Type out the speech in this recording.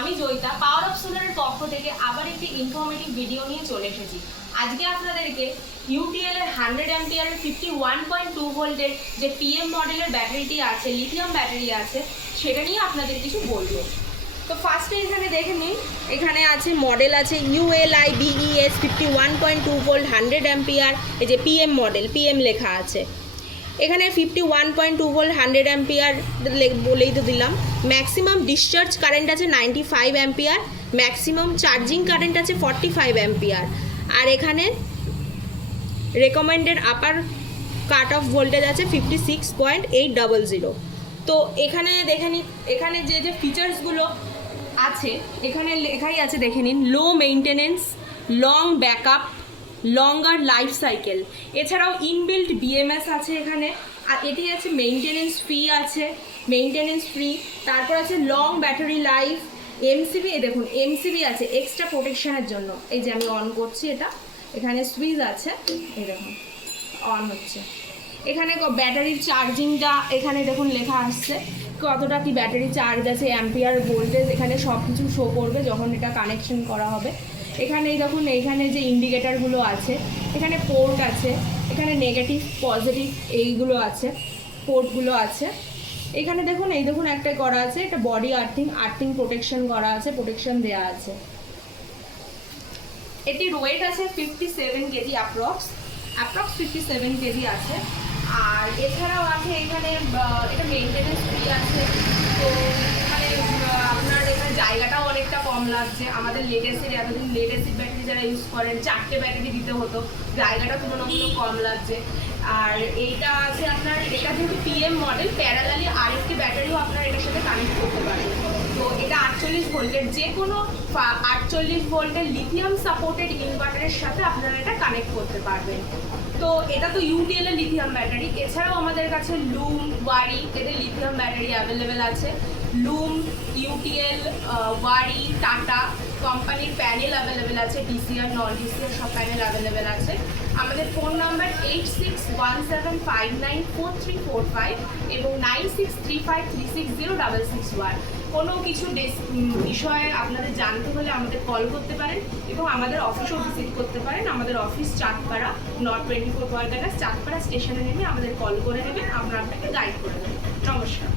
আমি Joyita power of সোলারের পক্ষ থেকে আবার একটি ইনফরমেটিভ ভিডিও নিয়ে চলে এসেছি। আজকে আপনাদেরকে ইউটিএল এর 100 অ্যাম্পিয়ারের 51.2 ভোল্টের যে পিএম মডেলের ব্যাটারিটি আছে, লিথিয়াম ব্যাটারি আছে, সেটা নিয়ে আপনাদের কিছু বলবো। তো ফার্স্টে এখানে দেখে নিন, এখানে আছে মডেল আছে ULIBES 51.2 ভোল্ট 100 অ্যাম্পিয়ার। এই যে পিএম মডেল, পিএম লেখা আছে এখানে। 51.2 ভোল্ট 100 অ্যাম্পিয়ার বলেই তো দিলাম। ম্যাক্সিমাম ডিসচার্জ কারেন্ট আছে 95 অ্যাম্পিয়ার, ম্যাক্সিমাম চার্জিং কারেন্ট আছে 45 অ্যাম্পিয়ার। আর এখানে রেকমেন্ডেড আপার কাট অফ ভোল্টেজ আছে 56.800। তো এখানে দেখে নিন, এখানে যে যে ফিচার্সগুলো আছে এখানে লেখাই আছে, দেখে নিন। লো মেইনটেনেন্স, লং ব্যাকআপ, লঙ্গার লাইফ সাইকেল। এছাড়াও ইনবিল্ট বিএমএস আছে এখানে। আর এটি আছে মেইনটেনেন্স ফ্রি আছে, মেইনটেনেন্স ফ্রি। তারপর আছে লং ব্যাটারি লাইফ, এমসিবি। দেখুন এমসিবি আছে এক্সট্রা প্রোটেকশনের জন্য। এই যে আমি অন করছি, এটা এখানে সুইচ আছে, এই দেখুন অন হচ্ছে। এখানে ব্যাটারির চার্জিংটা এখানে দেখুন লেখা আসছে, কতটা কি ব্যাটারি চার্জ আছে, অ্যাম্পিয়ার ভোল্টেজ এখানে সব কিছু শো করবে যখন এটা কানেকশন করা হবে। এখানে দেখুন, এইখানে যে ইন্ডিকেটারগুলো আছে, এখানে পোর্ট আছে, এখানে নেগেটিভ পজিটিভ এইগুলো আছে, পোর্টগুলো আছে। এখানে দেখুন, এই দেখুন একটা করা আছে, এটা বডি আর্থিং প্রোটেকশন করা আছে, প্রোটেকশন দেওয়া আছে। এটির ওয়েট আছে 57 কেজি অ্যাপ্রক্স 57 কেজি আছে। আর এছাড়াও আছে এখানে এটা মেইনটেনেন্স ফ্রি আছে। তো এখানে আপনার এখানে জায়গাটাও অনেকটা কম লাগছে। আমাদের লেড অ্যাসিড, এতদিন লেড অ্যাসিড ব্যাটারি যারা ইউজ করেন 4টে ব্যাটারি দিতে হতো, জায়গাটা তুলনামূলক কম লাগছে। আর এইটা আছে আপনার, এটা যেহেতু পিএম মডেল, প্যারালালি আরেকটি ব্যাটারিও আপনার এটার সাথে কানেক্ট করতে পারেন। তো এটা 48 ভোল্টের, যে কোনো 48 ভোল্টের লিথিয়াম সাপোর্টেড ইনভার্টারের সাথে আপনারা এটা কানেক্ট করতে পারবেন। তো এটা তো ইউটিএল এর লিথিয়াম ব্যাটারি। এছাড়াও আমাদের কাছে লুম, ওয়ারি এদের লিথিয়াম ব্যাটারি অ্যাভেলেবেল আছে। লুম, ইউটিএল, ওয়ারি, টাটা কোম্পানির প্যানেল অ্যাভেলেবেল আছে, ডিসিআর, নন ডিসিআর সব প্যানেল অ্যাভেলেবেল আছে। আমাদের ফোন নাম্বার 8617594345 এবং 9635360661। কোনো কিছু বিষয়ে আপনাদের জানতে হলে আমাদের কল করতে পারেন এবং আমাদের অফিসও ভিজিট করতে পারেন। আমাদের office Chandpara, north 24 point Chandpara স্টেশনে নেমে আমাদের কল করে নেবেন, আমরা আপনাকে গাইড করে দেবেন। নমস্কার।